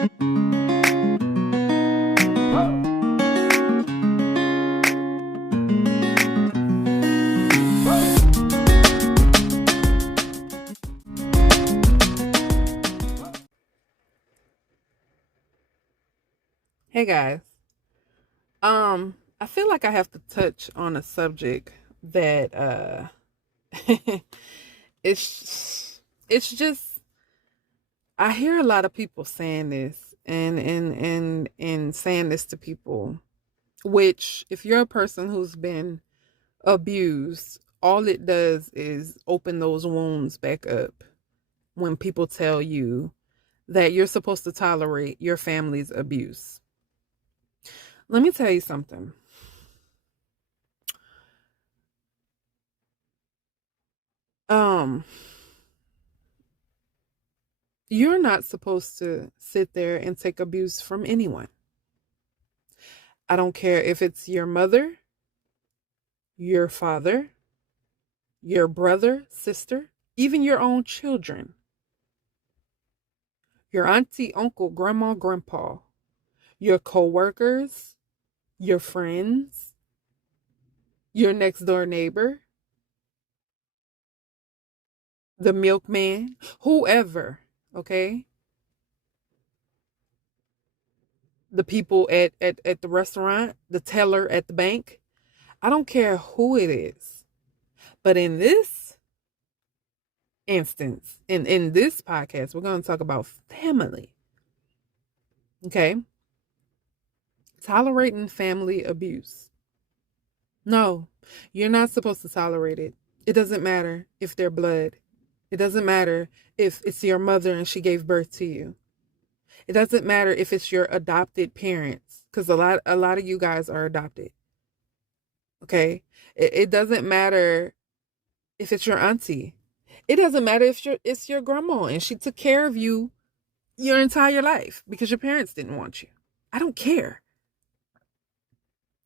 Hey guys. I feel like I have to touch on a subject that it's just I hear a lot of people saying this and saying this to people, which if you're a person who's been abused, all it does is open those wounds back up when people tell you that you're supposed to tolerate your family's abuse. Let me tell you something. Um, you're not supposed to sit there and take abuse from anyone. I don't care if it's your mother, your father, your brother, sister, even your own children, your auntie, uncle, grandma, grandpa, your coworkers, your friends, your next door neighbor, the milkman, whoever, okay? The people at the restaurant, the teller at the bank. I don't care who it is. But in this instance, in this podcast, we're going to talk about family. Okay? Tolerating family abuse. No, you're not supposed to tolerate it. It doesn't matter if they're blood. It doesn't matter if it's your mother and she gave birth to you. It doesn't matter if it's your adopted parents, because a lot of you guys are adopted. Okay? It doesn't matter if it's your auntie. It doesn't matter if it's your grandma and she took care of you your entire life because your parents didn't want you. I don't care.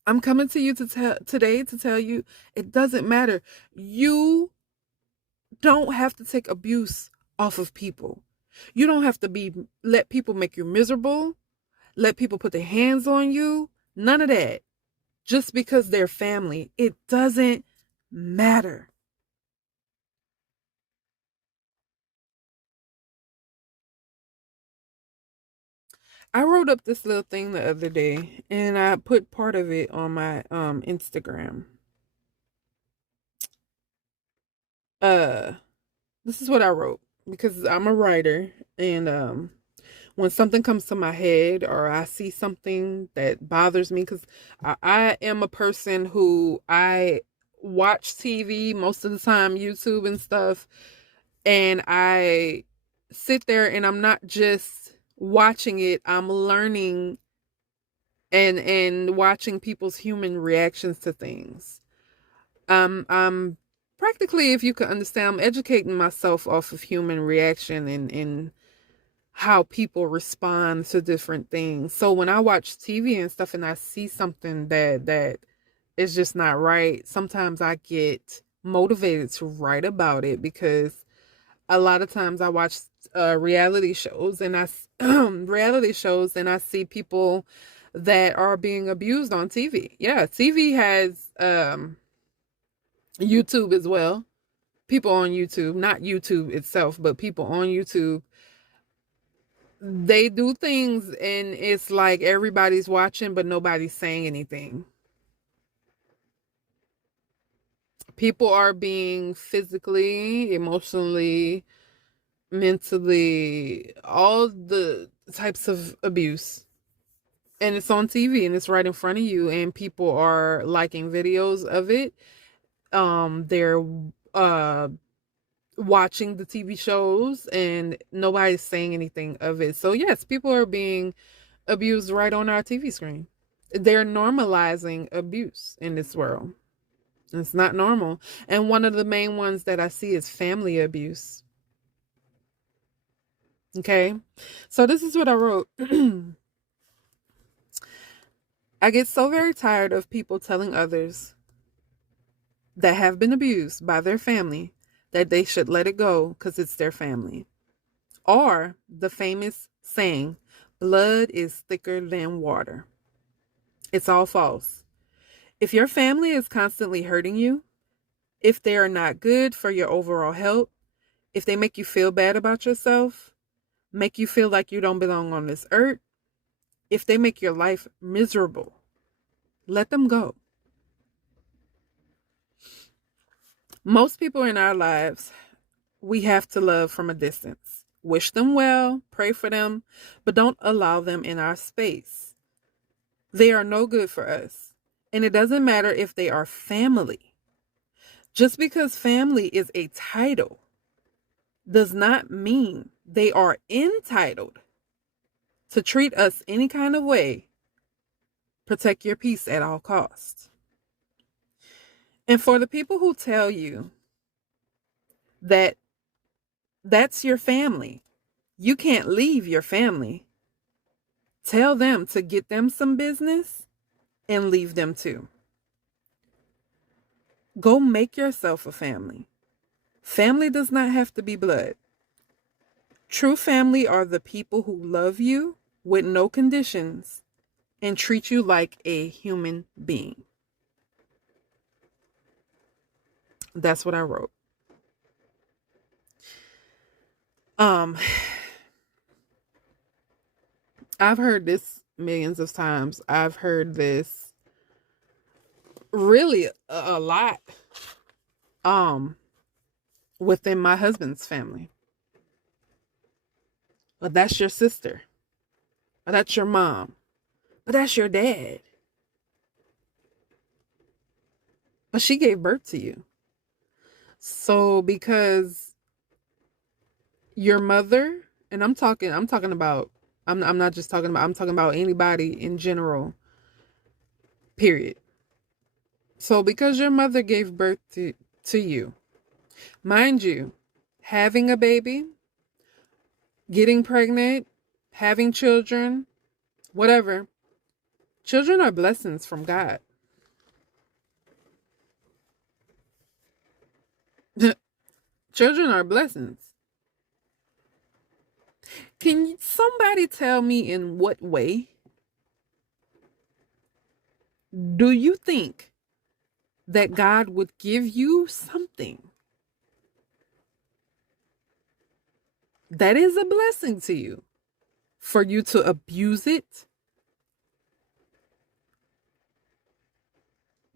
I'm coming to you today to tell you it doesn't matter. You don't have to take abuse off of people. You don't have to let people make you miserable, let people put their hands on you. None of that. Just because they're family, it doesn't matter. I wrote up this little thing the other day and I put part of it on my Instagram. Uh this is what I wrote because I'm a writer and when something comes to my head or I see something that bothers me cuz I am a person who I watch TV most of the time, YouTube and stuff, and I sit there and I'm not just watching it, I'm learning and watching people's human reactions to things. I'm practically, if you could understand, I'm educating myself off of human reaction and how people respond to different things. So when I watch TV and stuff and I see something that is just not right, sometimes I get motivated to write about it because a lot of times I watch reality shows and reality shows and I see people that are being abused on TV. Yeah, TV has YouTube as well. People on YouTube, not YouTube itself, but people on YouTube, they do things and it's like everybody's watching but nobody's saying anything. People are being physically, emotionally, mentally, all the types of abuse. And it's on TV and it's right in front of you and people are liking videos of it. They're uh watching the TV shows and nobody's saying anything of it. So yes, people are being abused right on our TV screen. They're normalizing abuse in this world. It's not normal. And one of the main ones that I see is family abuse. Okay. So this is what I wrote. I get so very tired of people telling others that have been abused by their family that they should let it go because it's their family. Or the famous saying, blood is thicker than water. It's all false. If your family is constantly hurting you, if they are not good for your overall health, if they make you feel bad about yourself, make you feel like you don't belong on this earth, if they make your life miserable, let them go. Most people in our lives, we have to love from a distance. Wish them well, pray for them, but don't allow them in our space. They are no good for us. And it doesn't matter if they are family. Just because family is a title does not mean they are entitled to treat us any kind of way. Protect your peace at all costs. And for the people who tell you that that's your family, you can't leave your family, tell them to get them some business and leave them too. Go make yourself a family. Family does not have to be blood. True family are the people who love you with no conditions and treat you like a human being. That's what I wrote. I've heard this millions of times. I've heard this really a lot within my husband's family. But that's your sister. But that's your mom. But that's your dad. But she gave birth to you. So because your mother, and I'm talking about, I'm not just talking about, I'm talking about anybody in general, period. So because your mother gave birth to you, mind you, having a baby, getting pregnant, having children, whatever, children are blessings from God. Children are blessings. Can somebody tell me in what way do you think that God would give you something that is a blessing to you for you to abuse it?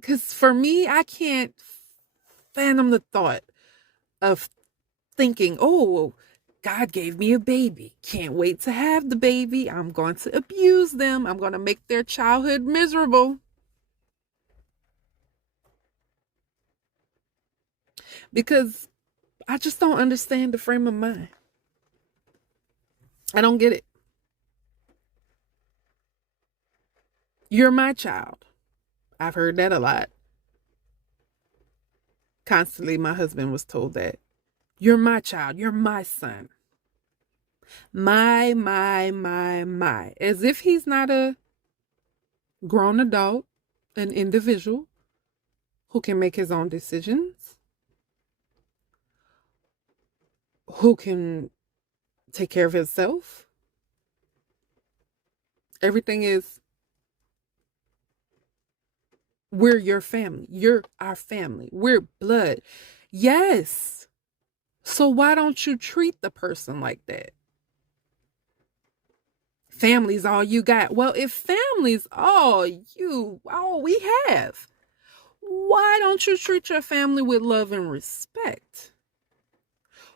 Because for me, I can't fathom the thought of thinking, oh, God gave me a baby. Can't wait to have the baby. I'm going to abuse them. I'm going to make their childhood miserable. Because I just don't understand the frame of mind. I don't get it. You're my child. I've heard that a lot. Constantly, my husband was told that. You're my child. You're my son. My. As if he's not a grown adult, an individual who can make his own decisions, who can take care of himself. Everything is, we're your family. You're our family. We're blood. Yes. So why don't you treat the person like that? Family's all you got. Well, if family's all we have, why don't you treat your family with love and respect?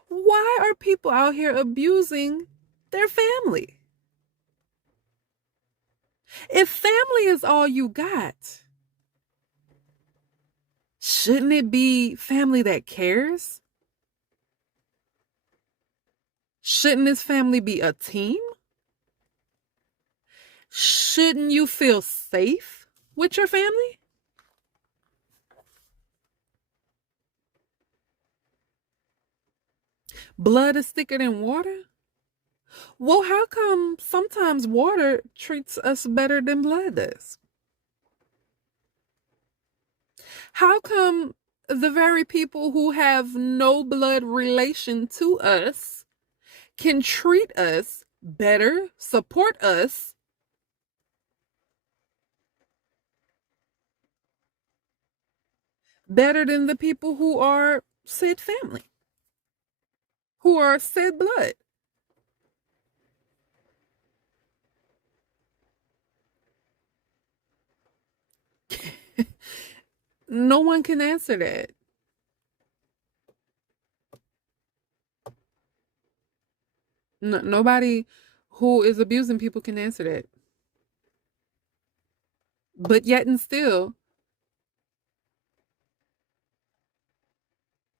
Why are people out here abusing their family? If family is all you got, shouldn't it be family that cares? Shouldn't this family be a team? Shouldn't you feel safe with your family? Blood is thicker than water? Well, how come sometimes water treats us better than blood does? How come the very people who have no blood relation to us can treat us better, support us, better than the people who are said family, who are said blood. No one can answer that. No, nobody who is abusing people can answer that. But yet and still,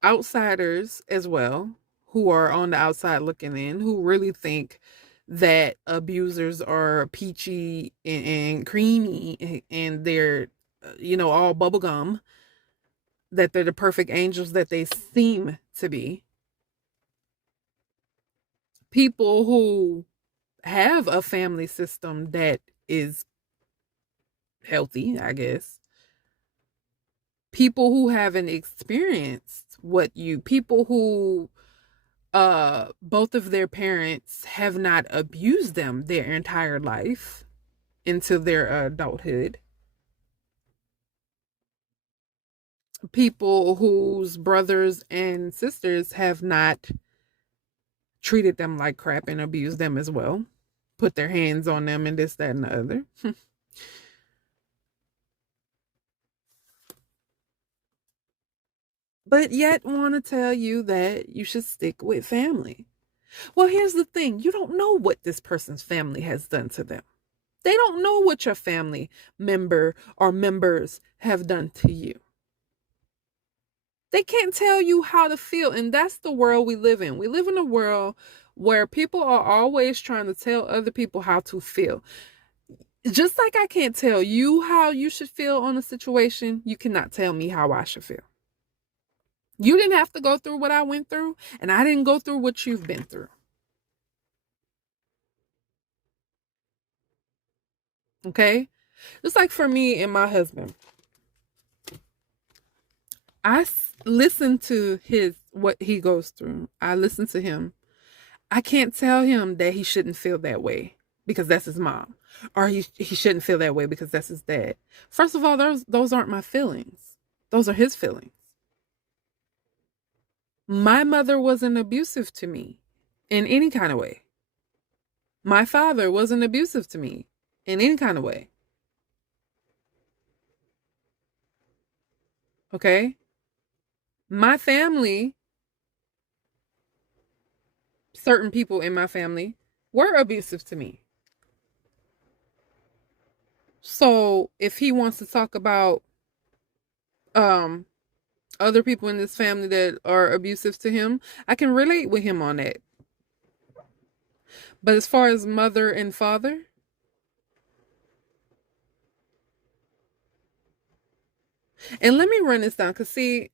outsiders as well, who are on the outside looking in, who really think that abusers are peachy and creamy and they're, all bubblegum, that they're the perfect angels that they seem to be. People who have a family system that is healthy, I guess. People who haven't experienced people who both of their parents have not abused them their entire life into their adulthood. People whose brothers and sisters have not treated them like crap and abused them as well, put their hands on them and this, that, and the other. But yet want to tell you that you should stick with family. Well, here's the thing, you don't know what this person's family has done to them. They don't know what your family member or members have done to you. They can't tell you how to feel. And that's the world we live in. We live in a world where people are always trying to tell other people how to feel. Just like I can't tell you how you should feel on a situation, you cannot tell me how I should feel. You didn't have to go through what I went through, and I didn't go through what you've been through. Okay? Just like for me and my husband, I listen to what he goes through. I listen to him. I can't tell him that he shouldn't feel that way because that's his mom, or he shouldn't feel that way because that's his dad. First of all, those aren't my feelings. Those are his feelings. My mother wasn't abusive to me in any kind of way. My father wasn't abusive to me in any kind of way. Okay? My family, certain people in my family, were abusive to me. So if he wants to talk about um other people in this family that are abusive to him, I can relate with him on that. But as far as mother and father, and let me run this down because see,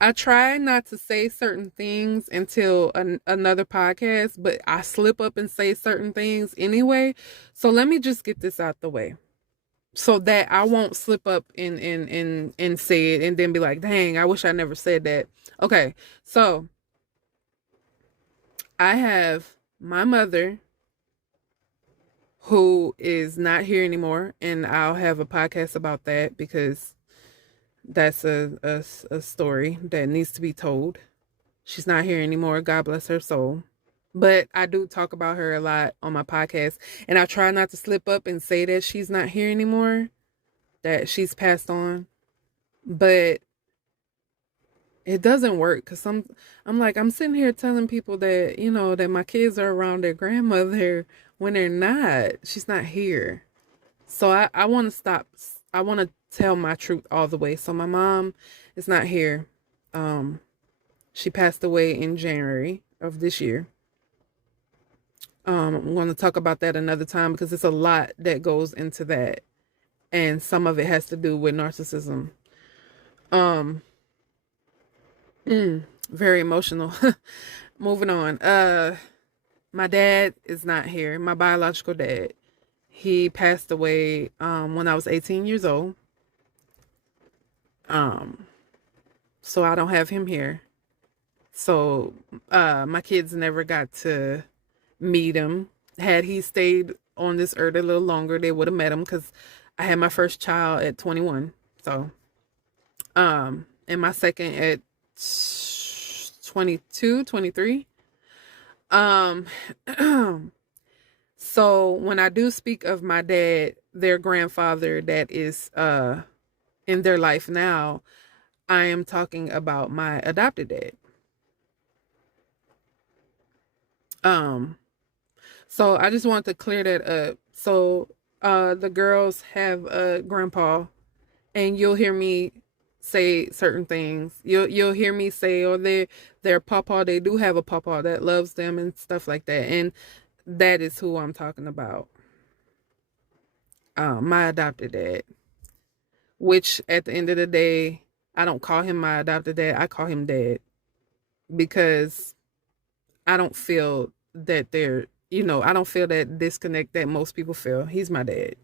I try not to say certain things until another podcast, but I slip up and say certain things anyway. So let me just get this out the way so that I won't slip up and say it and then be like, dang, I wish I never said that. Okay, so I have my mother who is not here anymore, and I'll have a podcast about that because that's a story that needs to be told. She's not here anymore. God bless her soul. But I do talk about her a lot on my podcast, and I try not to slip up and say that she's not here anymore, that she's passed on. But it doesn't work because I'm sitting here telling people that that my kids are around their grandmother when they're not. She's not here. So I want to stop. I want to tell my truth all the way. So my mom is not here. She passed away in January of this year. I'm going to talk about that another time because it's a lot that goes into that, and some of it has to do with narcissism. Um, very emotional. Moving on. My dad is not here. My biological dad. He passed away when I was 18 years old. Um, so I don't have him here. So my kids never got to meet him. Had he stayed on this earth a little longer, they would have met him because I had my first child at 21. So, and my second at 22, 23. Um, so when I do speak of my dad, their grandfather that is in their life now, I am talking about my adopted dad. Um, so I just want to clear that up. So the girls have a grandpa, and you'll hear me say certain things. You'll hear me say, or their papa, they do have a papa that loves them and stuff like that. And that is who I'm talking about. My adopted dad. Which at the end of the day, I don't call him my adopted dad. I call him dad because I don't feel that I don't feel that disconnect that most people feel. He's my dad.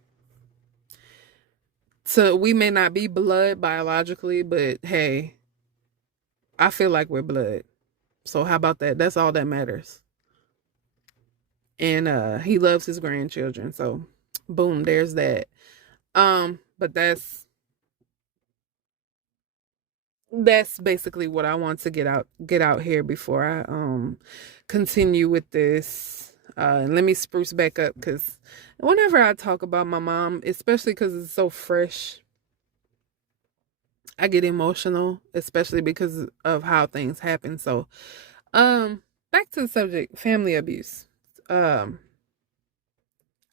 So we may not be blood biologically, but hey, I feel like we're blood. So how about that? That's all that matters. And he loves his grandchildren. So boom, there's that. But that's basically what I want to get out here before I continue with this. And let me spruce back up because whenever I talk about my mom, especially because it's so fresh, I get emotional, especially because of how things happen. So, back to the subject, family abuse. Um,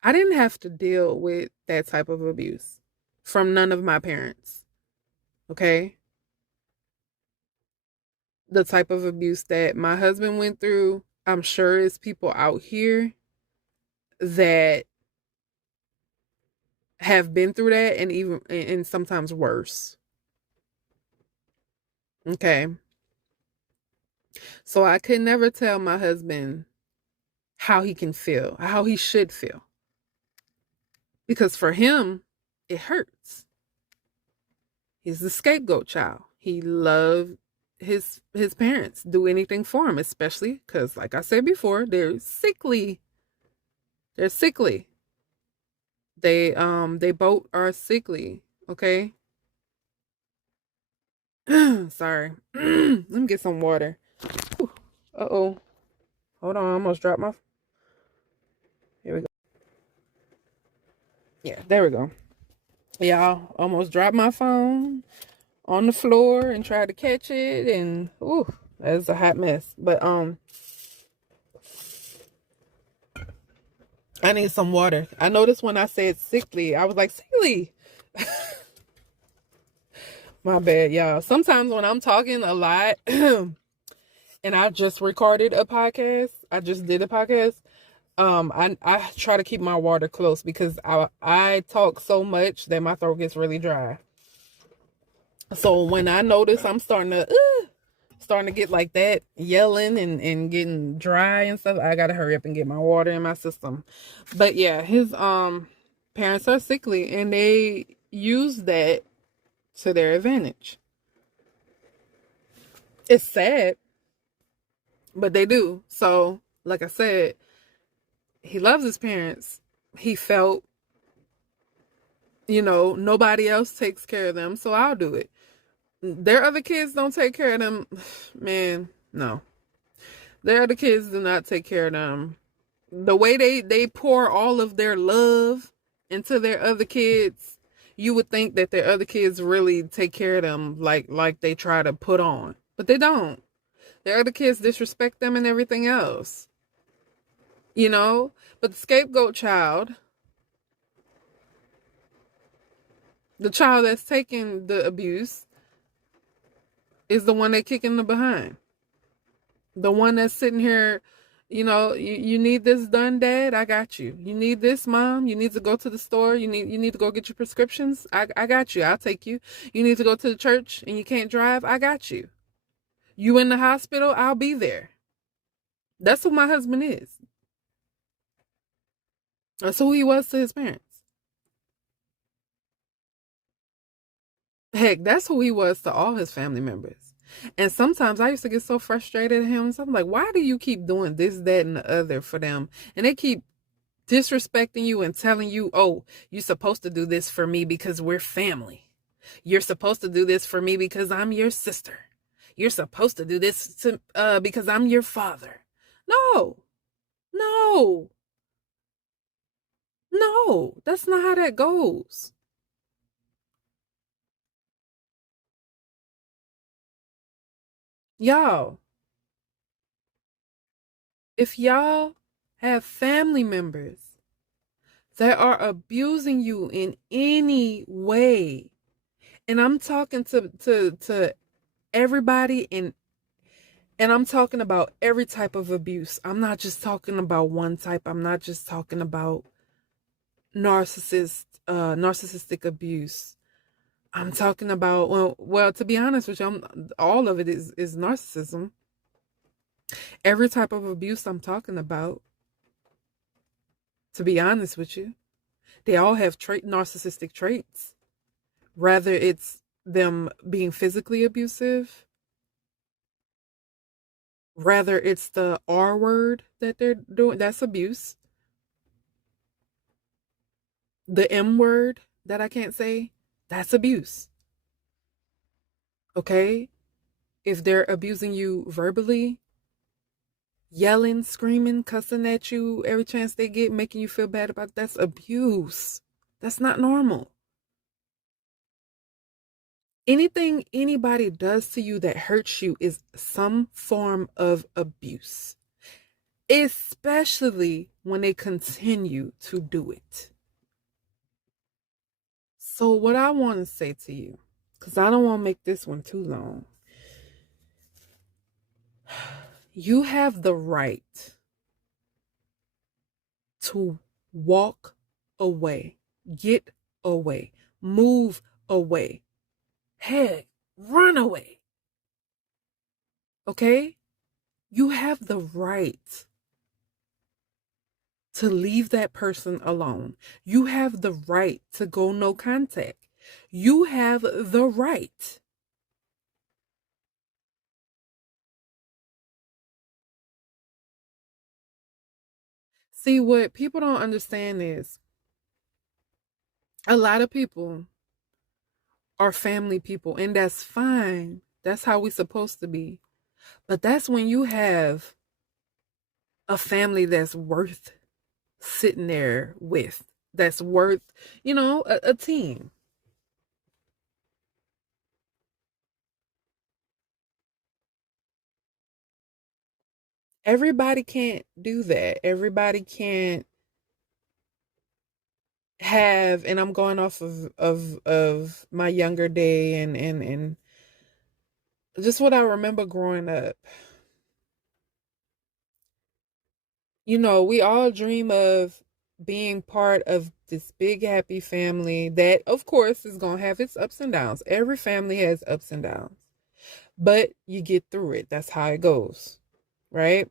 I didn't have to deal with that type of abuse from none of my parents. Okay, the type of abuse that my husband went through, I'm sure is people out here that have been through that and even and sometimes worse. Okay. So I could never tell my husband how he can feel, how he should feel. Because for him, it hurts. He's the scapegoat child. He loved his parents, do anything for him, especially because, like I said before, they're sickly. They're sickly. They both are sickly. Okay. Sorry. Let me get some water. Uh oh. Hold on. I almost dropped my. Here we go. Yeah, there we go. Y'all almost dropped my phone on the floor and tried to catch it, and ooh, that's a hot mess. But I need some water. I noticed when I said sickly, I was like sickly. My bad, y'all. Sometimes when I'm talking a lot, and I just recorded a podcast, I just did a podcast. I try to keep my water close because I talk so much that my throat gets really dry. So when I notice I'm starting to get like that, yelling and getting dry and stuff, I gotta hurry up and get my water in my system. But yeah, his parents are sickly and they use that to their advantage. It's sad, but they do. So, like I said, he loves his parents. He felt, nobody else takes care of them, so I'll do it. Their other kids don't take care of them. Man, no. Their other kids do not take care of them. The way they pour all of their love into their other kids, you would think that their other kids really take care of them like they try to put on. But they don't. Their other kids disrespect them and everything else. But the scapegoat child, the child that's taking the abuse, is the one that kicking the behind. The one that's sitting here, you need this done, Dad, I got you. You need this, Mom, you need to go to the store, you need to go get your prescriptions, I got you, I'll take you. You need to go to the church and you can't drive, I got you. You in the hospital, I'll be there. That's who my husband is. That's who he was to his parents. Heck, that's who he was to all his family members. And sometimes I used to get so frustrated at him. So I'm like, why do you keep doing this, that, and the other for them? And they keep disrespecting you and telling you, oh, you're supposed to do this for me because we're family. You're supposed to do this for me because I'm your sister. You're supposed to do this because I'm your father. No, no, no, that's not how that goes. Y'all, if y'all have family members that are abusing you in any way, and I'm talking to everybody and I'm talking about every type of abuse. I'm not just talking about one type. I'm not just talking about narcissistic abuse. I'm talking about to be honest with you, all of it is narcissism. Every type of abuse I'm talking about, to be honest with you, they all have narcissistic traits. Rather it's them being physically abusive, rather it's the R word that they're doing, that's abuse. The M word that I can't say, that's abuse. Okay? If they're abusing you verbally, yelling, screaming, cussing at you every chance they get, making you feel bad about it, that's abuse. That's not normal. Anything anybody does to you that hurts you is some form of abuse, especially when they continue to do it. So, what I want to say to you, because I don't want to make this one too long, you have the right to walk away, get away, move away, heck, run away. Okay? You have the right to leave that person alone. You have the right to go no contact. You have the right. See, what people don't understand is a lot of people are family people, and that's fine. That's how we're supposed to be. But that's when you have a family that's worth sitting there with, that's worth, a team. Everybody can't do that. Everybody can't have, and I'm going off of my younger day and just what I remember growing up. We all dream of being part of this big happy family that of course is going to have its ups and downs. Every family has ups and downs. But you get through it. That's how it goes. Right?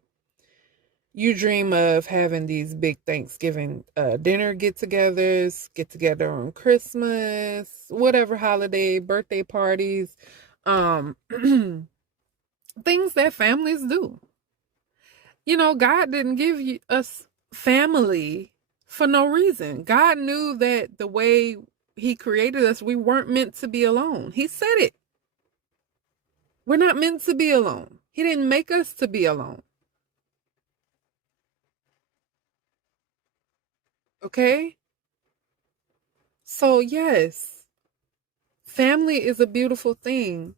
You dream of having these big Thanksgiving dinner get-togethers, get together on Christmas, whatever holiday, birthday parties, um, things that families do. God didn't give us family for no reason. God knew that the way He created us, we weren't meant to be alone. He said it. We're not meant to be alone. He didn't make us to be alone. Okay? So, yes, family is a beautiful thing,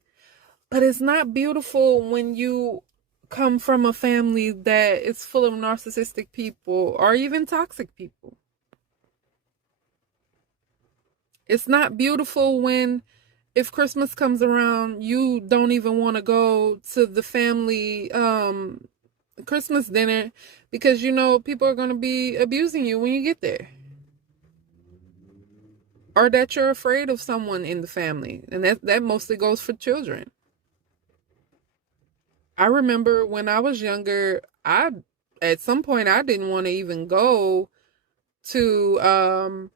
but it's not beautiful when you come from a family that is full of narcissistic people or even toxic people. It's not beautiful when, if Christmas comes around, you don't even want to go to the family Christmas dinner because people are going to be abusing you when you get there. Or that you're afraid of someone in the family. And that mostly goes for children. I remember when I was younger, I at some point I didn't want to even go to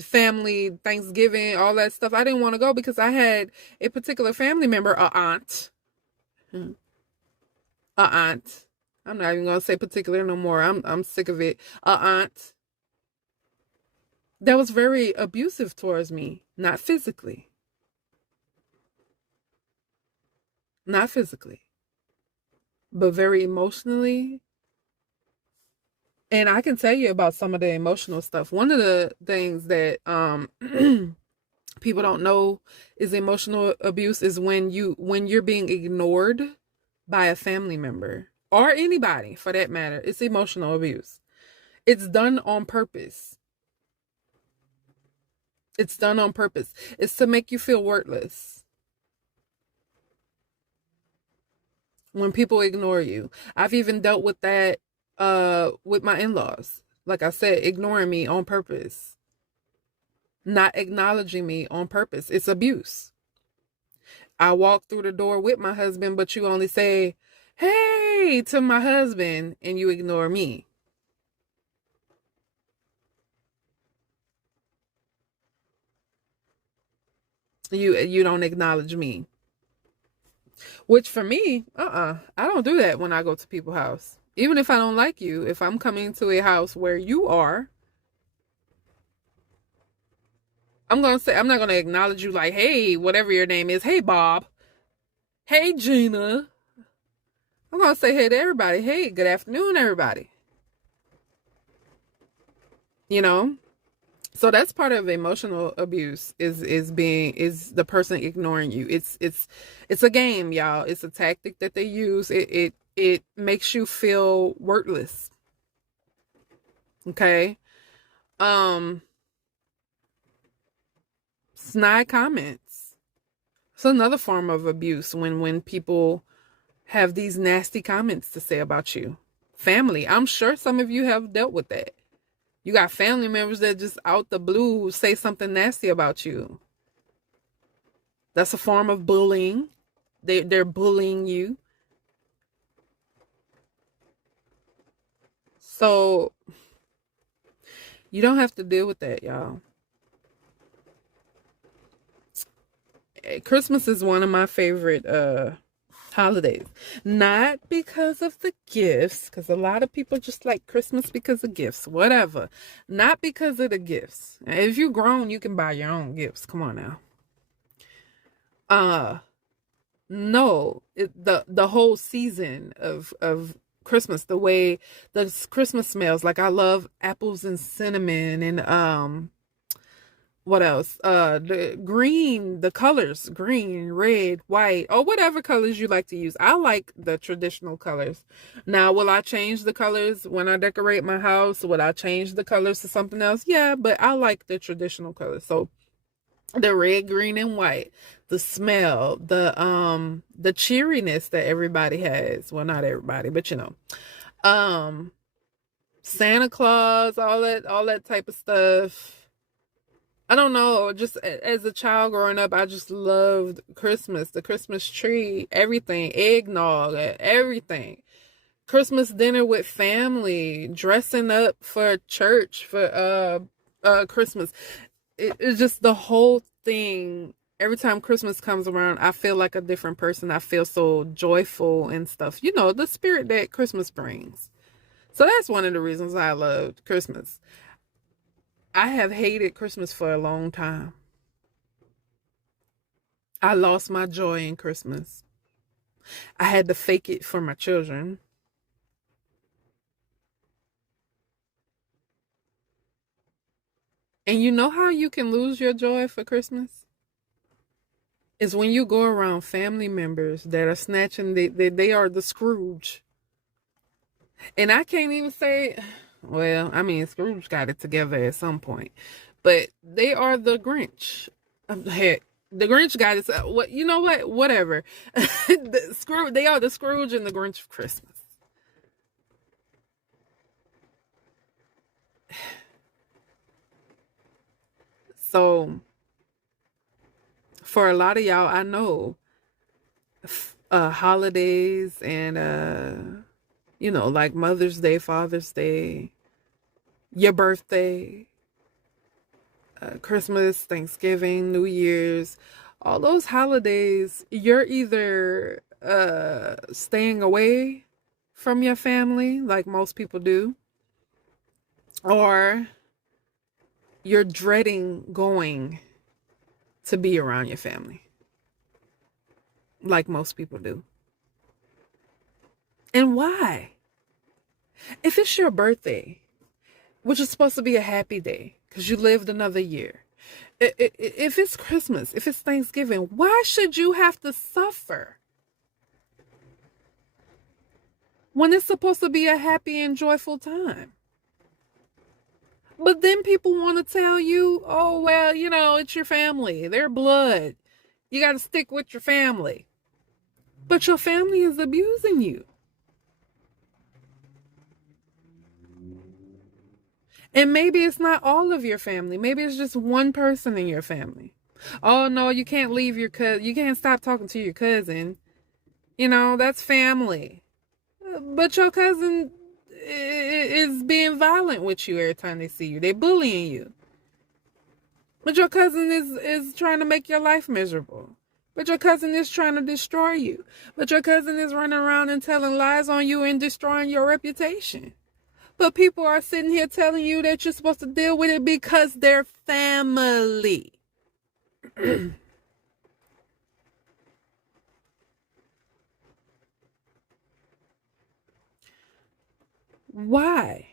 family Thanksgiving, all that stuff. I didn't want to go because I had a particular family member, a aunt. A aunt. I'm not even gonna say particular no more. I'm sick of it. A aunt that was very abusive towards me, not physically, not physically, but very emotionally. And I can tell you about some of the emotional stuff. One of the things that people don't know is emotional abuse is when you're being ignored by a family member or anybody for that matter. It's emotional abuse. It's done on purpose. It's done on purpose. It's to make you feel worthless. When people ignore you. I've even dealt with that with my in-laws. Like I said, ignoring me on purpose. Not acknowledging me on purpose. It's abuse. I walk through the door with my husband, but you only say, "Hey" to my husband and you ignore me. You don't acknowledge me. Which for me, I don't do that when I go to people's house. Even if I don't like you, if I'm coming to a house where you are, I'm gonna say I'm not gonna acknowledge you like, "Hey, whatever your name is, hey Bob, hey Gina." I'm gonna say hey to everybody. Hey, good afternoon, everybody. You know? So that's part of emotional abuse is the person ignoring you. It's a game, y'all. It's a tactic that they use. It makes you feel worthless. Okay? Um Snide comments. It's another form of abuse when people have these nasty comments to say about you. Family. I'm sure some of you have dealt with that. You got family members that just out the blue say something nasty about you. That's a form of bullying. They're bullying you. So you don't have to deal with that, y'all. Christmas is one of my favorite holidays. Not because of the gifts, because a lot of people just like Christmas because of gifts, whatever. Not because of the gifts. If you're grown, you can buy your own gifts. Come on now. Uh no, the whole season of Christmas, the way the Christmas smells. Like I love apples and cinnamon and what else? The green, the colors, green, red, white, or whatever colors you like to use. I like the traditional colors. Now, will I change the colors when I decorate my house? Will I change the colors to something else? Yeah, but I like the traditional colors. So the red, green, and white, the smell, the cheeriness that everybody has. Well, not everybody, but you know. Um, Santa Claus, all that type of stuff. I don't know, just as a child growing up, I just loved Christmas, the Christmas tree, everything, eggnog, everything. Christmas dinner with family, dressing up for church for Christmas. It's just the whole thing. Every time Christmas comes around, I feel like a different person. I feel so joyful and stuff. You know, the spirit that Christmas brings. So that's one of the reasons I loved Christmas. I have hated Christmas for a long time. I lost my joy in Christmas. I had to fake it for my children. And you know how you can lose your joy for Christmas? Is when you go around family members that are snatching, they are the Scrooge. And I can't even say, well, I mean, Scrooge got it together at some point, but they are the Grinch. Heck, the Grinch got it. What you know? What? Whatever. They are the Scrooge and the Grinch of Christmas. So for a lot of y'all, I know holidays and you know, like Mother's Day, Father's Day, your birthday, Christmas, Thanksgiving, New Year's, all those holidays, you're either staying away from your family like most people do, or you're dreading going to be around your family like most people do. And why? If it's your birthday, which is supposed to be a happy day because you lived another year, if it's Christmas, if it's Thanksgiving, why should you have to suffer when it's supposed to be a happy and joyful time? But then people want to tell you, oh, well, it's your family. They're blood. You got to stick with your family. But your family is abusing you. And maybe it's not all of your family. Maybe it's just one person in your family. Oh, no, you can't leave your cousin. You can't stop talking to your cousin. That's family. But your cousin is being violent with you every time they see you. They're bullying you. But your cousin is trying to make your life miserable. But your cousin is trying to destroy you. But your cousin is running around and telling lies on you and destroying your reputation. But people are sitting here telling you that you're supposed to deal with it because they're family. Why?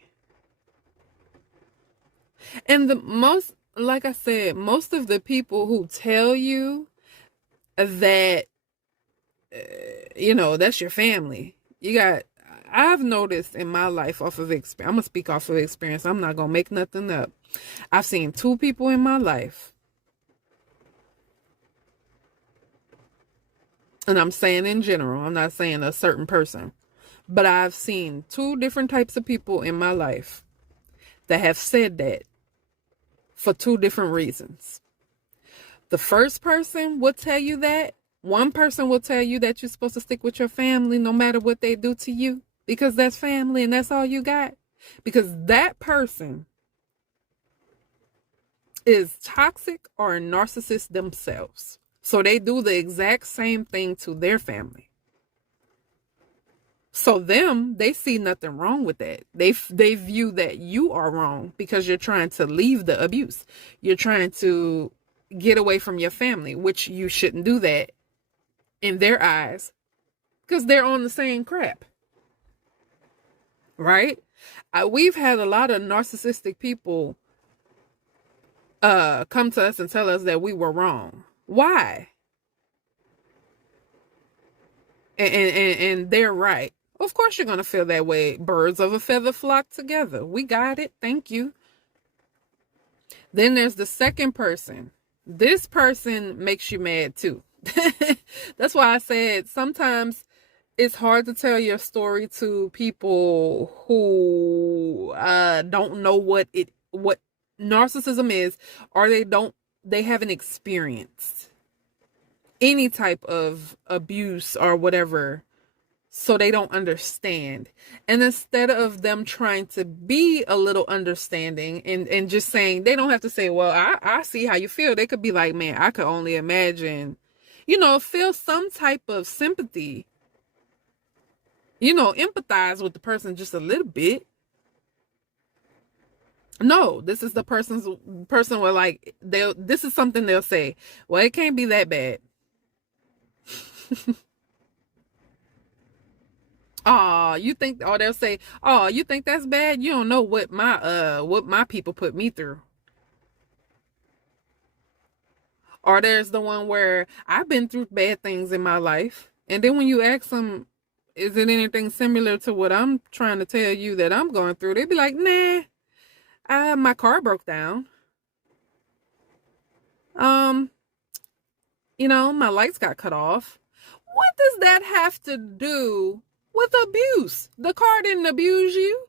And like I said, most of the people who tell you that, that's your family. I've noticed in my life off of experience, I'm going to speak off of experience. I'm not going to make nothing up. I've seen 2 people in my life. And I'm saying in general, I'm not saying a certain person. But I've seen 2 different types of people in my life that have said that for 2 different reasons. The first person will tell you that. One person will tell you that you're supposed to stick with your family no matter what they do to you, because that's family and that's all you got. Because that person is toxic or a narcissist themselves. So they do the exact same thing to their family. So they see nothing wrong with that. They view that you are wrong because you're trying to leave the abuse. You're trying to get away from your family, which you shouldn't do that in their eyes because they're on the same crap. Right? We've had a lot of narcissistic people come to us and tell us that we were wrong. Why? And they're right. Of course you're going to feel that way. Birds of a feather flock together. We got it. Thank you. Then there's the second person. This person makes you mad too. That's why I said sometimes it's hard to tell your story to people who don't know what narcissism is, or they haven't experienced any type of abuse or whatever, so they don't understand. And instead of them trying to be a little understanding and just saying, they don't have to say, well, I see how you feel. They could be like, man, I could only imagine, feel some type of sympathy, empathize with the person just a little bit. No, this is the person where like this is something they'll say, well, it can't be that bad. They'll say, oh, you think that's bad? You don't know what my people put me through. Or there's the one where I've been through bad things in my life. And then when you ask them, is it anything similar to what I'm trying to tell you that I'm going through? They'd be like, nah, my car broke down. My lights got cut off. What does that have to do with abuse? The car didn't abuse you.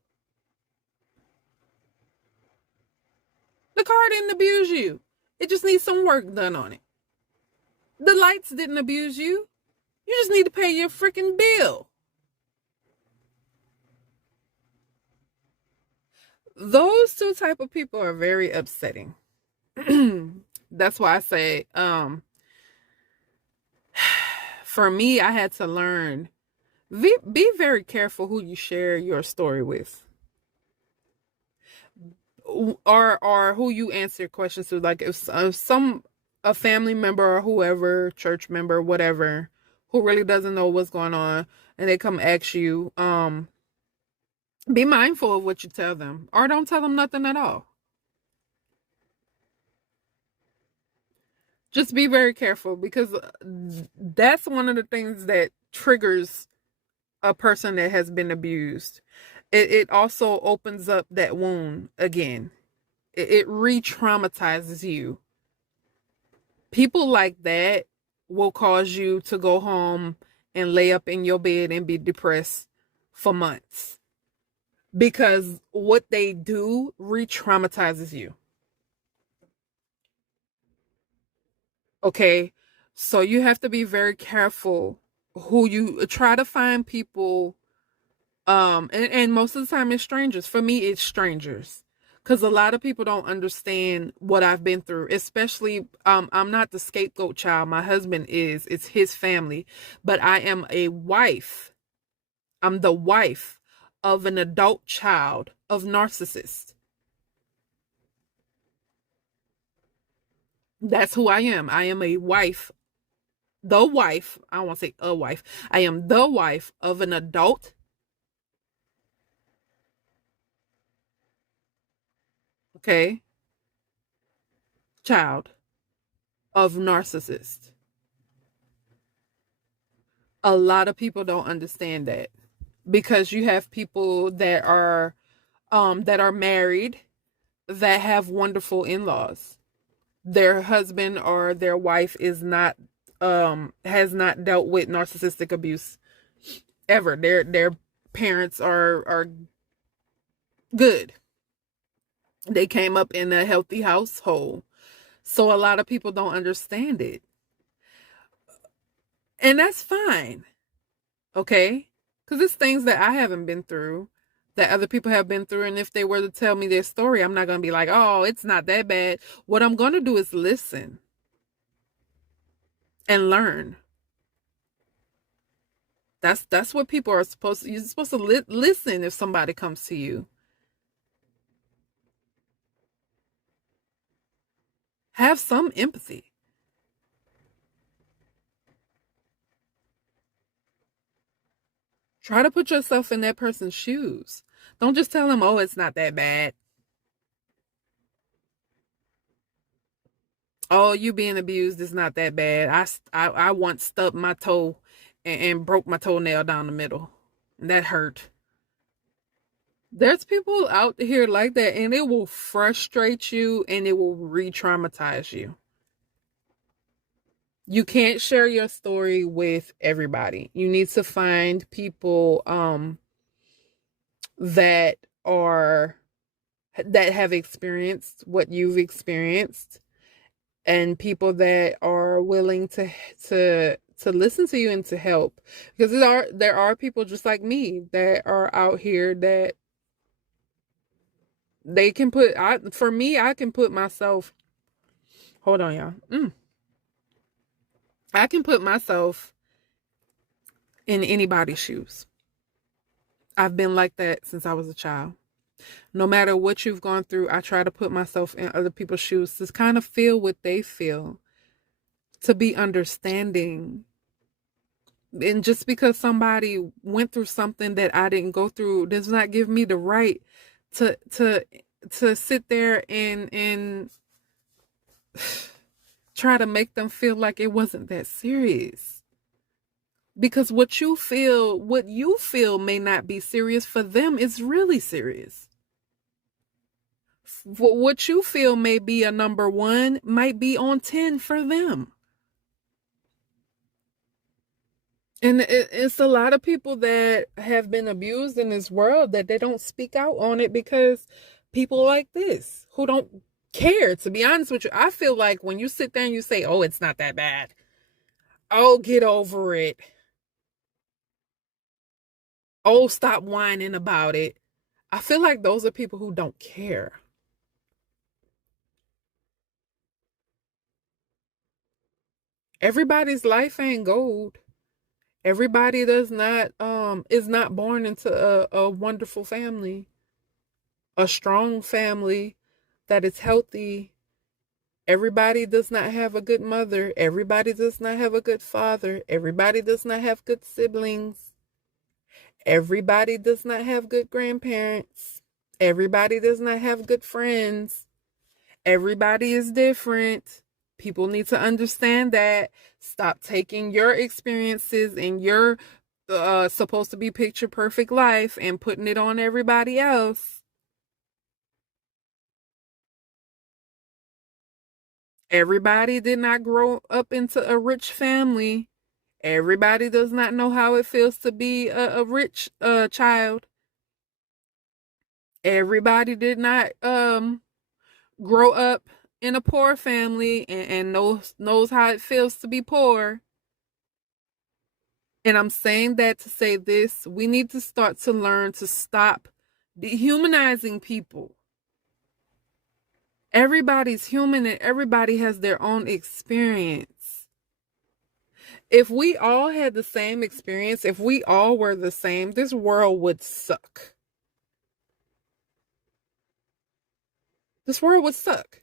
The car didn't abuse you. It just needs some work done on it. The lights didn't abuse you. You just need to pay your freaking bill. Those 2 type of people are very upsetting. That's why I say, For me, I had to learn, be very careful who you share your story with, or who you answer questions to. Like if some a family member or whoever, church member, whatever, who really doesn't know what's going on, and they come ask you, be mindful of what you tell them, or don't tell them nothing at all. Just be very careful, because that's one of the things that triggers a person that has been abused. It also opens up that wound again. It re-traumatizes you. People like that will cause you to go home and lay up in your bed and be depressed for months, because what they do re-traumatizes you. Okay, so you have to be very careful who you try to find. People, and most of the time it's strangers. For me, it's strangers, because a lot of people don't understand what I've been through. Especially, I'm not the scapegoat child. My husband is. It's his family, but I am a wife. I'm the wife of an adult child of narcissists. That's who I am. I am a wife, the wife. I won't say a wife. I am the wife of an adult, okay, child of narcissists. A lot of people don't understand that, because you have people that are married, that have wonderful in-laws. Their husband or their wife is not has not dealt with narcissistic abuse ever. Their parents are good. They came up in a healthy household. So a lot of people don't understand it. And that's fine. Okay? Because it's things that I haven't been through, that other people have been through. And if they were to tell me their story, I'm not going to be like, oh, it's not that bad. What I'm going to do is listen and learn. That's what people are supposed to. You're supposed to listen if somebody comes to you. Have some empathy. Try to put yourself in that person's shoes. Don't just tell them, oh, it's not that bad. Oh, you being abused is not that bad. I once stubbed my toe and broke my toenail down the middle. And that hurt. There's people out here like that, and it will frustrate you and it will re-traumatize you. You can't share your story with everybody. You need to find people that are that have experienced what you've experienced, and people that are willing to listen to you and to help, because there are people just like me that are out here that they can put for me, I can put myself, hold on y'all, I can put myself in anybody's shoes. I've been like that since I was a child. No matter what you've gone through, I try to put myself in other people's shoes to kind of feel what they feel, to be understanding. And just because somebody went through something that I didn't go through does not give me the right to sit there and try to make them feel like it wasn't that serious. Because what you feel may not be serious, for them it's really serious. What you feel may be a number 1 might be on 10 for them. And it's a lot of people that have been abused in this world that they don't speak out on it, because people like this who don't care. To be honest with you, I feel like when you sit there and you say, oh, it's not that bad, oh, get over it, oh, stop whining about it, I feel like those are people who don't care. Everybody's life ain't gold. Everybody does not is not born into a wonderful family, a strong family that is healthy. Everybody does not have a good mother. Everybody does not have a good father. Everybody does not have good siblings. Everybody does not have good grandparents. Everybody does not have good friends. Everybody is different. People need to understand that. Stop taking your experiences and your supposed to be picture perfect life and putting it on everybody else. Everybody did not grow up into a rich family. Everybody does not know how it feels to be a rich child. Everybody did not grow up in a poor family and knows how it feels to be poor. And I'm saying that to say this, we need to start to learn to stop dehumanizing people. Everybody's human and everybody has their own experience. If we all had the same experience, if we all were the same, this world would suck. This world would suck.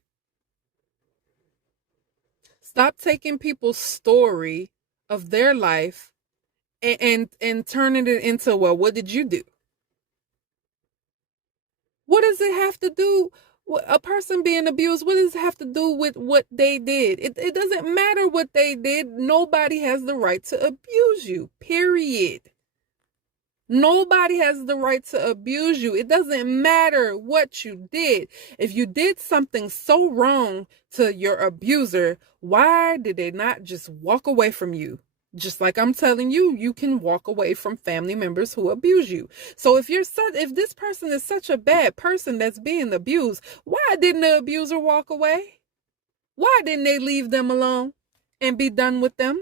Stop taking people's story of their life and turning it into, well, what did you do? What does it have to do? A person being abused, what does it have to do with what they did? It doesn't matter what they did. Nobody has the right to abuse you, period. Nobody has the right to abuse you. It doesn't matter what you did. If you did something so wrong to your abuser, why did they not just walk away from you? Just like I'm telling you, you can walk away from family members who abuse you. So if this person is such a bad person that's being abused, why didn't the abuser walk away? Why didn't they leave them alone and be done with them?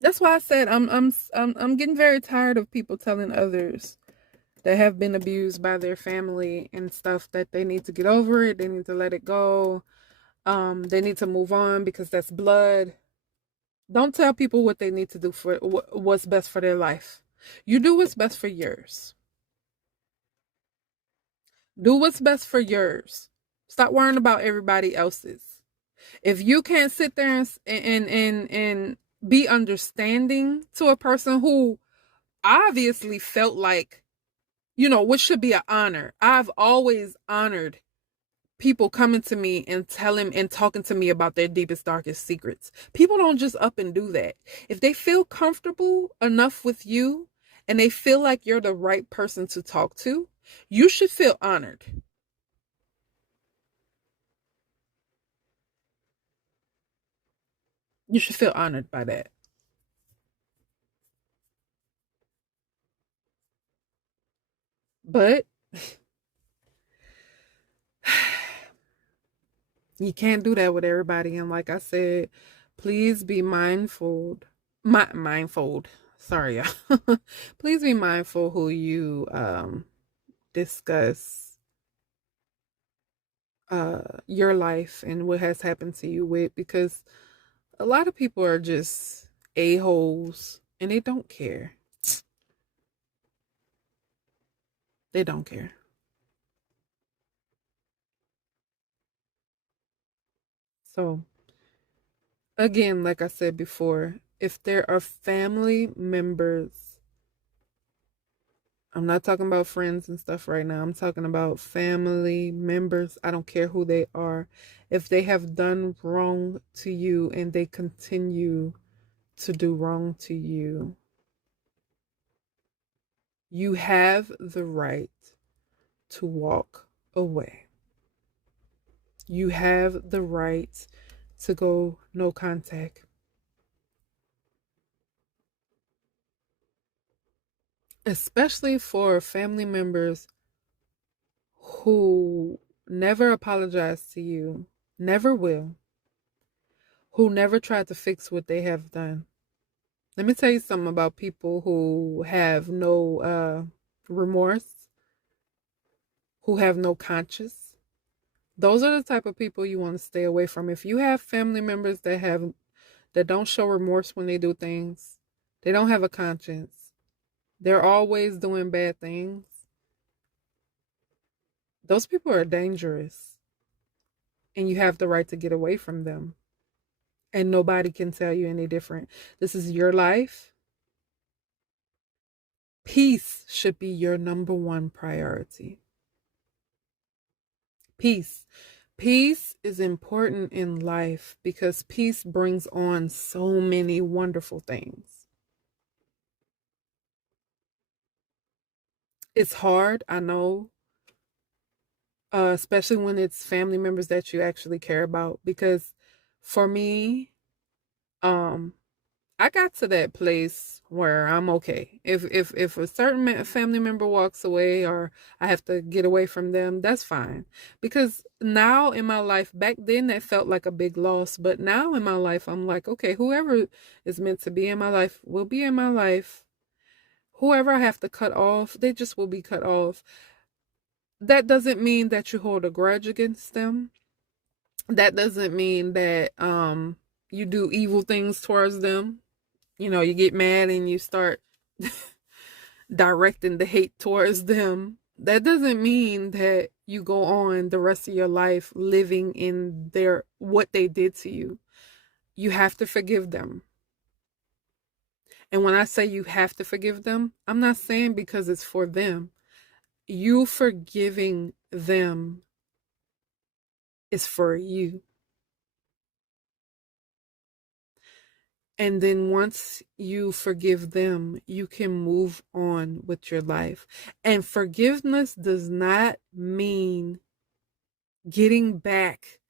That's why I said I'm getting very tired of people telling others that have been abused by their family and stuff that they need to get over it, they need to let it go. They need to move on because that's blood. Don't tell people what they need to do for what's best for their life. You do what's best for yours. Do what's best for yours. Stop worrying about everybody else's. If you can't sit there and be understanding to a person who obviously felt like, which should be an honor. I've always honored people coming to me and telling and talking to me about their deepest, darkest secrets. People don't just up and do that. If they feel comfortable enough with you and they feel like you're the right person to talk to, you should feel honored. You should feel honored by that. But you can't do that with everybody. And like I said, please be mindful. Mindful. Sorry, y'all. Please be mindful who you discuss your life and what has happened to you with, because a lot of people are just a-holes and they don't care. They don't care. So again, like I said before, if there are family members, I'm not talking about friends and stuff right now. I'm talking about family members. I don't care who they are. If they have done wrong to you and they continue to do wrong to you, you have the right to walk away. You have the right to go no contact. Especially for family members who never apologize to you, never will, who never tried to fix what they have done. Let me tell you something about people who have no remorse, who have no conscience. Those are the type of people you want to stay away from. If you have family members that don't show remorse when they do things, they don't have a conscience, they're always doing bad things, those people are dangerous, and you have the right to get away from them. And nobody can tell you any different. This is your life. Peace should be your number one priority. Peace. Peace is important in life because peace brings on so many wonderful things. It's hard, I know, especially when it's family members that you actually care about. Because for me, um, I got to that place where I'm okay. If a certain family member walks away or I have to get away from them, that's fine. Because now in my life, back then that felt like a big loss, but now in my life I'm like, okay, whoever is meant to be in my life will be in my life. Whoever I have to cut off, they just will be cut off. That doesn't mean that you hold a grudge against them. That doesn't mean that you do evil things towards them. You know, you get mad and you start directing the hate towards them. That doesn't mean that you go on the rest of your life living in their what they did to you. You have to forgive them. And when I say you have to forgive them, I'm not saying because it's for them. You forgiving them is for you. And then once you forgive them, you can move on with your life. And forgiveness does not mean getting back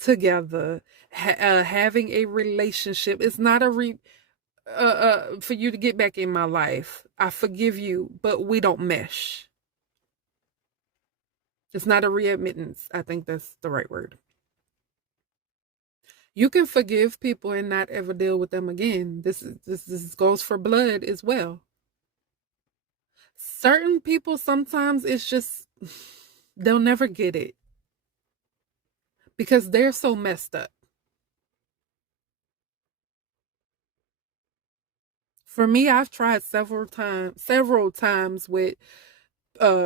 together, having a relationship. It's not for you to get back in my life. I forgive you, but we don't mesh. It's not a readmittance. I think that's the right word. You can forgive people and not ever deal with them again. This goes for blood as well. Certain people sometimes it's just they'll never get it because they're so messed up. For me, I've tried several times with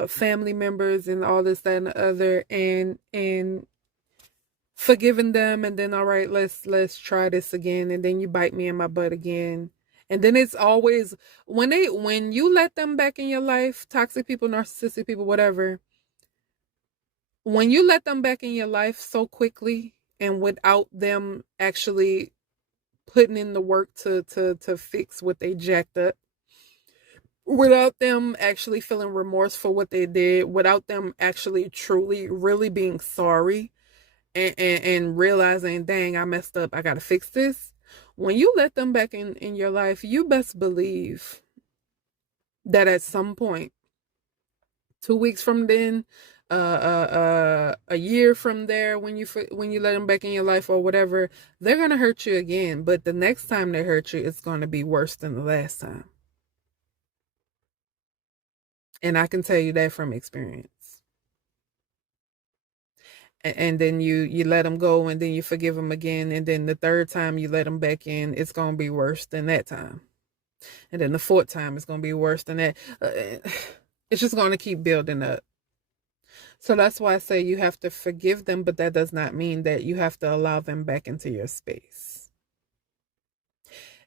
family members and all this, that, and the other, and forgiving them, and then all right, let's try this again, and then you bite me in my butt again. And then it's always when you let them back in your life, toxic people, narcissistic people, whatever, when you let them back in your life so quickly and without them actually putting in the work to fix what they jacked up, without them actually feeling remorse for what they did, without them actually truly really being sorry, and realizing, dang, I messed up, I gotta fix this. When you let them back in your life, you best believe that at some point, 2 weeks from then, a year from there, when you let them back in your life or whatever, they're gonna hurt you again. But the next time they hurt you, it's gonna be worse than the last time. And I can tell you that from experience. And then you let them go, and then you forgive them again, and then the third time you let them back in, it's gonna be worse than that time. And then the fourth time it's gonna be worse than that. It's just gonna keep building up. So that's why I say you have to forgive them, but that does not mean that you have to allow them back into your space.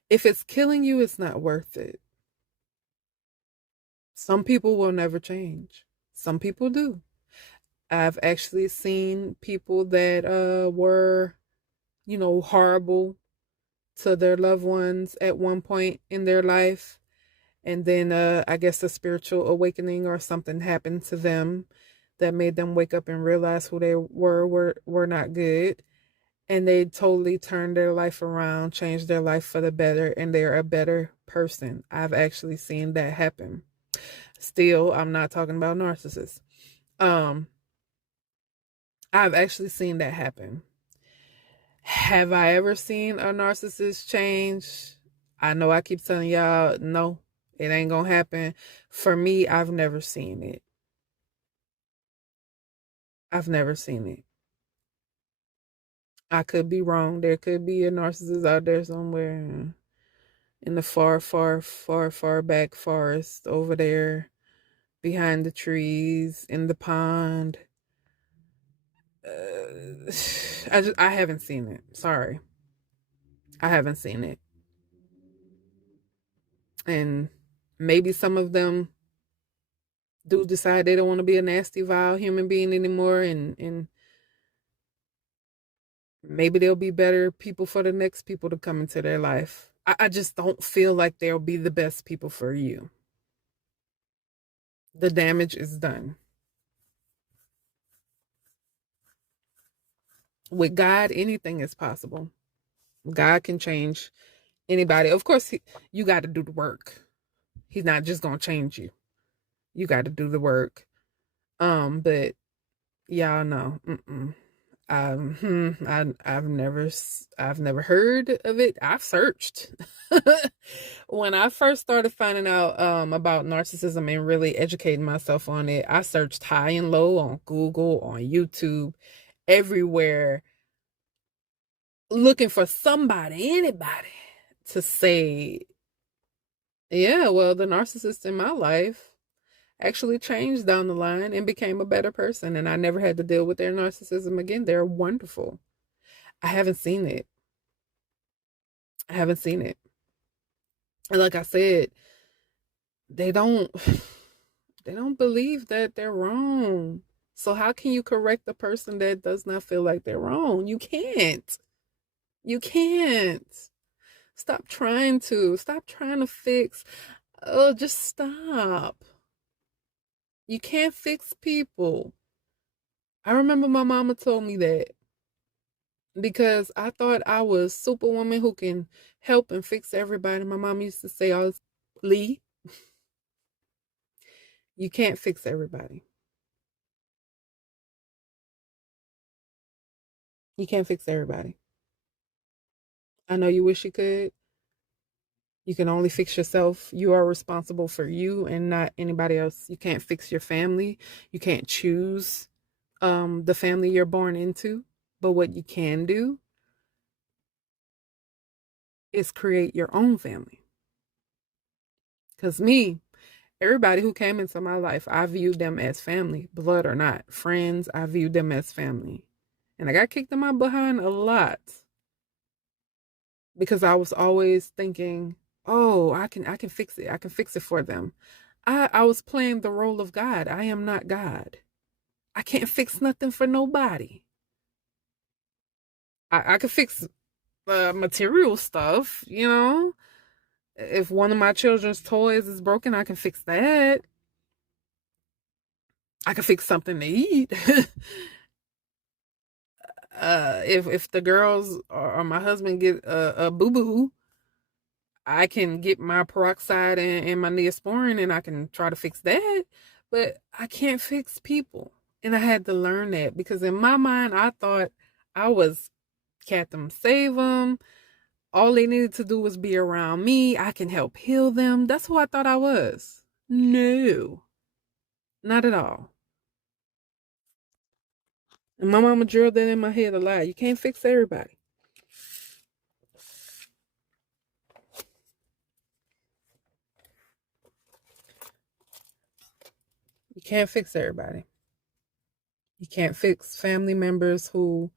If it's killing you, it's not worth it. Some people will never change. Some people do. I've actually seen people that were, horrible to their loved ones at one point in their life. And then I guess a spiritual awakening or something happened to them that made them wake up and realize who they were not good. And they totally turned their life around, changed their life for the better, and they're a better person. I've actually seen that happen. Still, I'm not talking about narcissists. Um, I've actually seen that happen. Have I ever seen a narcissist change? I know I keep telling y'all, no, it ain't gonna happen. For me, I've never seen it. I've never seen it. I could be wrong. There could be a narcissist out there somewhere in the far, far, far, far back forest over there behind the trees in the pond. I haven't seen it. Sorry, I haven't seen it. And maybe some of them do decide they don't want to be a nasty, vile human being anymore, and maybe they'll be better people for the next people to come into their life. I just don't feel like they'll be the best people for you. The damage is done. With God, anything is possible. God can change anybody. Of course, you got to do the work. He's not just gonna change you. You got to do the work. But y'all know, I've never heard of it. I've searched. When I first started finding out about narcissism and really educating myself on it, I searched high and low on Google, on YouTube, everywhere, looking for somebody, anybody, to say, yeah, well, the narcissist in my life actually changed down the line and became a better person, and I never had to deal with their narcissism again. They're wonderful. I haven't seen it. I haven't seen it. And like I said, they don't they don't believe that they're wrong. So how can you correct a person that does not feel like they're wrong? You can't. You can't. Stop trying to. Stop trying to fix. Oh, just stop. You can't fix people. I remember my mama told me that because I thought I was superwoman who can help and fix everybody. My mom used to say, "I was Lee, you can't fix everybody. You can't fix everybody. I know you wish you could. You can only fix yourself. You are responsible for you and not anybody else. You can't fix your family. You can't choose the family you're born into. But what you can do is create your own family. Because me, everybody who came into my life, I viewed them as family, blood or not. Friends, I viewed them as family. And I got kicked in my behind a lot because I was always thinking, oh, I can fix it. I can fix it for them. I was playing the role of God. I am not God. I can't fix nothing for nobody. I could fix material stuff, you know. If one of my children's toys is broken, I can fix that. I can fix something to eat. If the girls or my husband get a boo boo, I can get my peroxide and my neosporin and I can try to fix that. But I can't fix people. And I had to learn that because in my mind, I thought I was Captain Save them. All they needed to do was be around me. I can help heal them. That's who I thought I was. No, not at all. And my mama drilled that in my head a lot. You can't fix everybody. You can't fix everybody. You can't fix family members who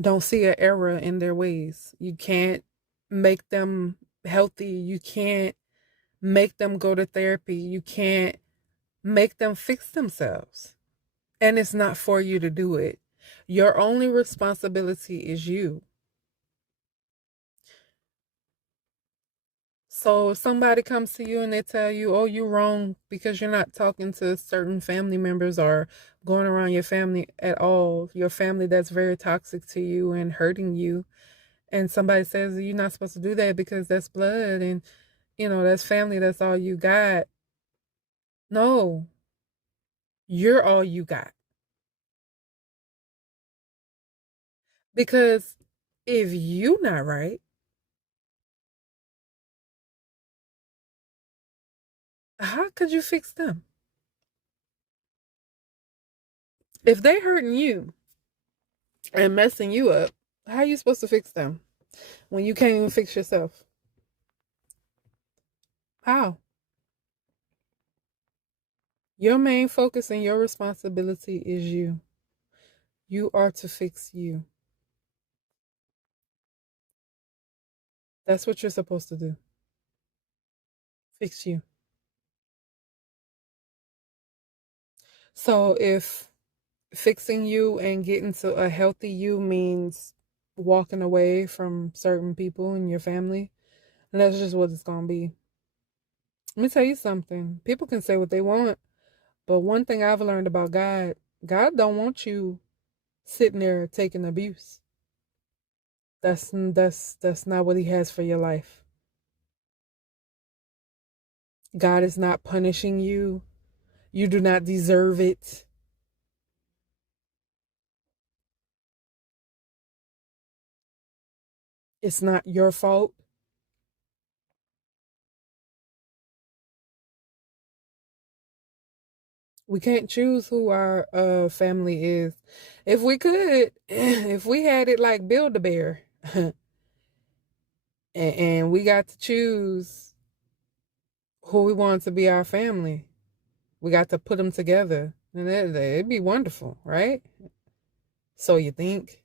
don't see an error in their ways. You can't make them healthy. You can't make them go to therapy. You can't make them fix themselves. And it's not for you to do it. Your only responsibility is you. So if somebody comes to you and they tell you, oh, you're wrong because you're not talking to certain family members or going around your family at all, your family that's very toxic to you and hurting you, and somebody says you're not supposed to do that because that's blood and, that's family, that's all you got. No, you're all you got. Because if you not right, how could you fix them? If they hurting you and messing you up, how are you supposed to fix them when you can't even fix yourself? How? Your main focus and your responsibility is you. You are to fix you. That's what you're supposed to do. Fix you. So if fixing you and getting to a healthy you means walking away from certain people in your family, and that's just what it's going to be. Let me tell you something. People can say what they want, but one thing I've learned about God, God don't want you sitting there taking abuse. That's not what he has for your life. God is not punishing you. You do not deserve it. It's not your fault. We can't choose who our family is. If we could, if we had it like Build a Bear, and we got to choose who we want to be our family, we got to put them together, and it'd be wonderful, right? So you think?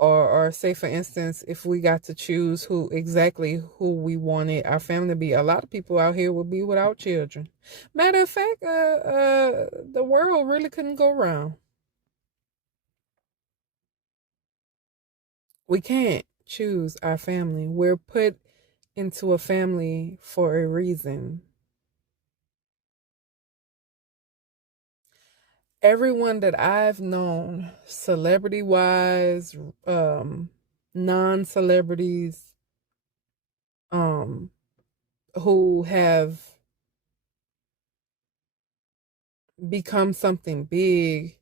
Or say for instance, if we got to choose who we wanted our family to be, a lot of people out here would be without children. Matter of fact, the world really couldn't go round. We can't choose our family. We're put into a family for a reason. Everyone that I've known, celebrity wise, um, non celebrities, um, who have become something big,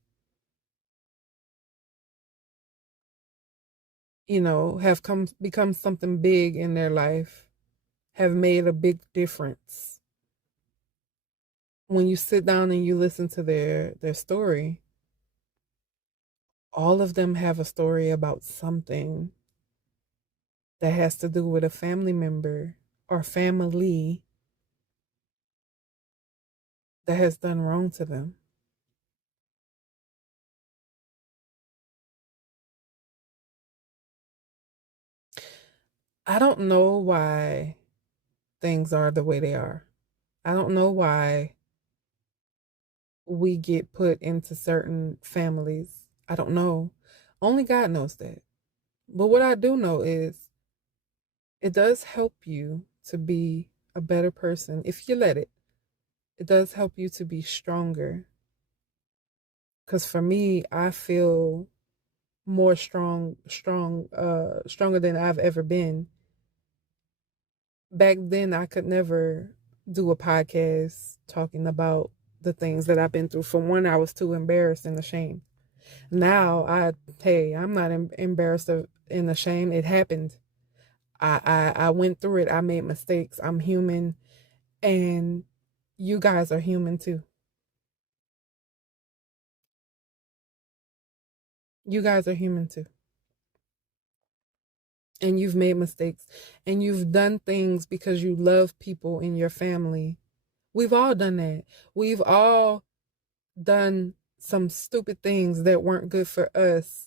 have come become something big in their life, have made a big difference. When you sit down and you listen to their story, all of them have a story about something that has to do with a family member or family that has done wrong to them. I don't know why things are the way they are. I don't know why we get put into certain families. I don't know. Only God knows that. But what I do know is it does help you to be a better person if you let it. It does help you to be stronger. Because for me, I feel more stronger than I've ever been. Back then, I could never do a podcast talking about the things that I've been through. For one, I was too embarrassed and ashamed. Now, hey, I'm not embarrassed and ashamed. It happened. I went through it. I made mistakes. I'm human, and you guys are human too. You guys are human too. And you've made mistakes, and you've done things because you love people in your family. We've all done that. We've all done some stupid things that weren't good for us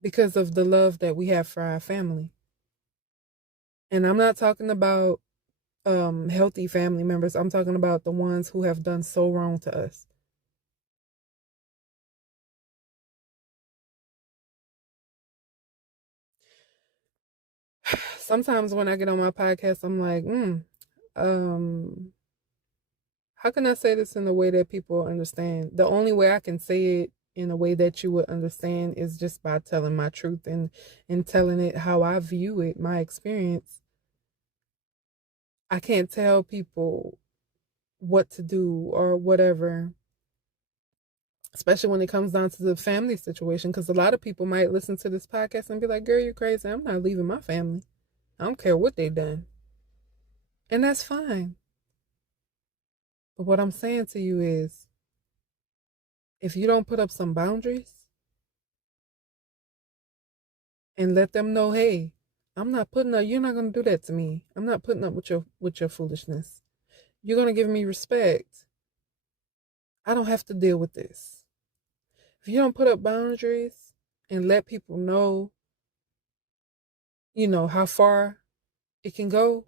because of the love that we have for our family. And I'm not talking about healthy family members. I'm talking about the ones who have done so wrong to us. Sometimes when I get on my podcast, I'm like, um, how can I say this in a way that people understand? The only way I can say it in a way that you would understand is just by telling my truth and telling it how I view it, my experience. I can't tell people what to do or whatever, especially when it comes down to the family situation, because a lot of people might listen to this podcast and be like, girl, you're crazy. I'm not leaving my family. I don't care what they've done. And that's fine. But what I'm saying to you is, if you don't put up some boundaries and let them know, hey, I'm not putting up, you're not gonna do that to me. I'm not putting up with your foolishness. You're gonna give me respect. I don't have to deal with this. If you don't put up boundaries and let people know, how far it can go,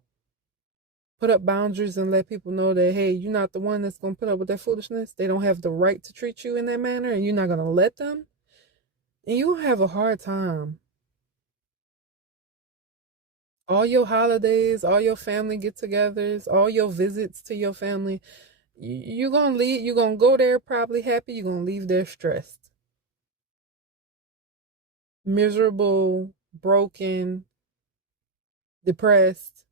put up boundaries and let people know that, hey, you're not the one that's gonna put up with that foolishness. They don't have the right to treat you in that manner, and you're not gonna let them. And you'll have a hard time. All your holidays, all your family get-togethers, all your visits to your family, you're gonna leave. You're gonna go there probably happy. You're gonna leave there stressed, miserable, broken, depressed.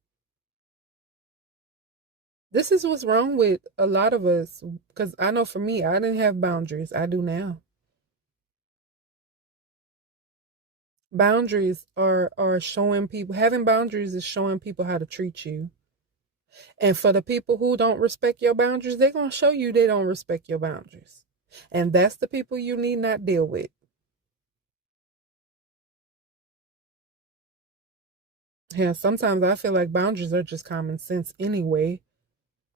This is what's wrong with a lot of us. Because I know for me, I didn't have boundaries. I do now. Boundaries are showing people, having boundaries is showing people how to treat you. And for the people who don't respect your boundaries, they're going to show you they don't respect your boundaries. And that's the people you need not deal with. Yeah, sometimes I feel like boundaries are just common sense anyway.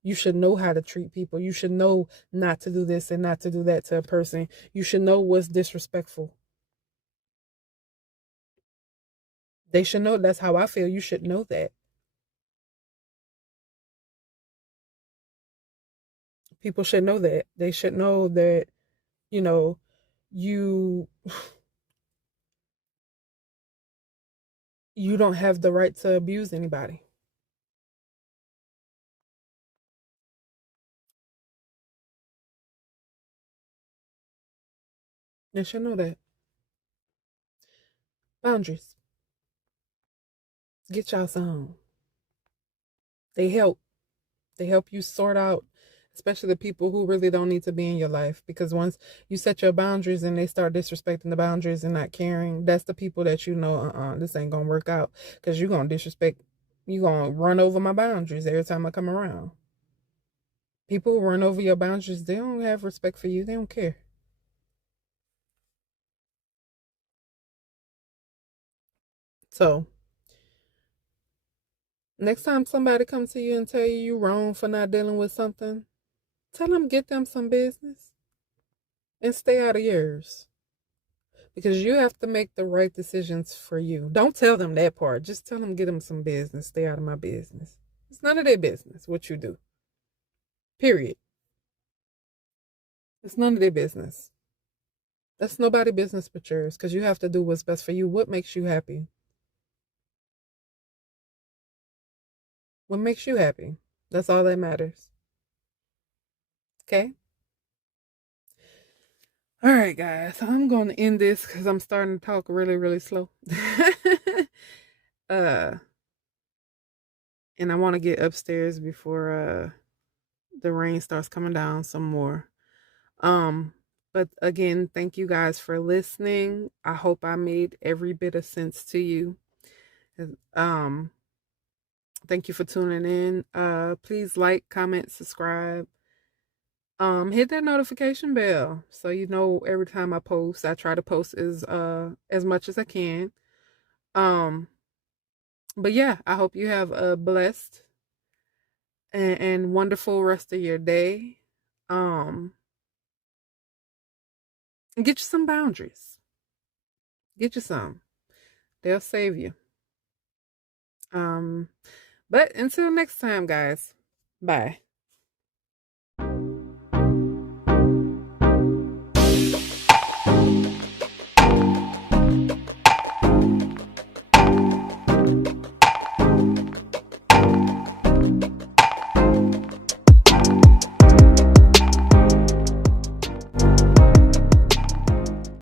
You should know how to treat people. You should know not to do this and not to do that to a person. You should know what's disrespectful. They should know. That's how I feel. You should know that. People should know that. They should know that, you know, you you don't have the right to abuse anybody. They should know that. Boundaries. Get y'all some. They help. They help you sort out, especially the people who really don't need to be in your life. Because once you set your boundaries and they start disrespecting the boundaries and not caring, that's the people that this ain't gonna work out. Because you're gonna disrespect, you're gonna run over my boundaries every time I come around. People who run over your boundaries, they don't have respect for you. They don't care. So next time somebody comes to you and tell you you're wrong for not dealing with something, tell them get them some business and stay out of yours. Because you have to make the right decisions for you. Don't tell them that part. Just tell them get them some business. Stay out of my business. It's none of their business what you do. Period. It's none of their business. That's nobody's business but yours because you have to do what's best for you. What makes you happy? What makes you happy? That's all that matters. Okay? All right, guys. I'm going to end this because I'm starting to talk really, really slow. uh, and I want to get upstairs before the rain starts coming down some more. Um, but again, thank you guys for listening. I hope I made every bit of sense to you. Um, thank you for tuning in. Please like, comment, subscribe. Hit that notification bell so you know every time I post. I try to post as much as I can. Um, but yeah, I hope you have a blessed and wonderful rest of your day. Um, get you some boundaries. Get you some. They'll save you. Um, but until next time, guys. Bye.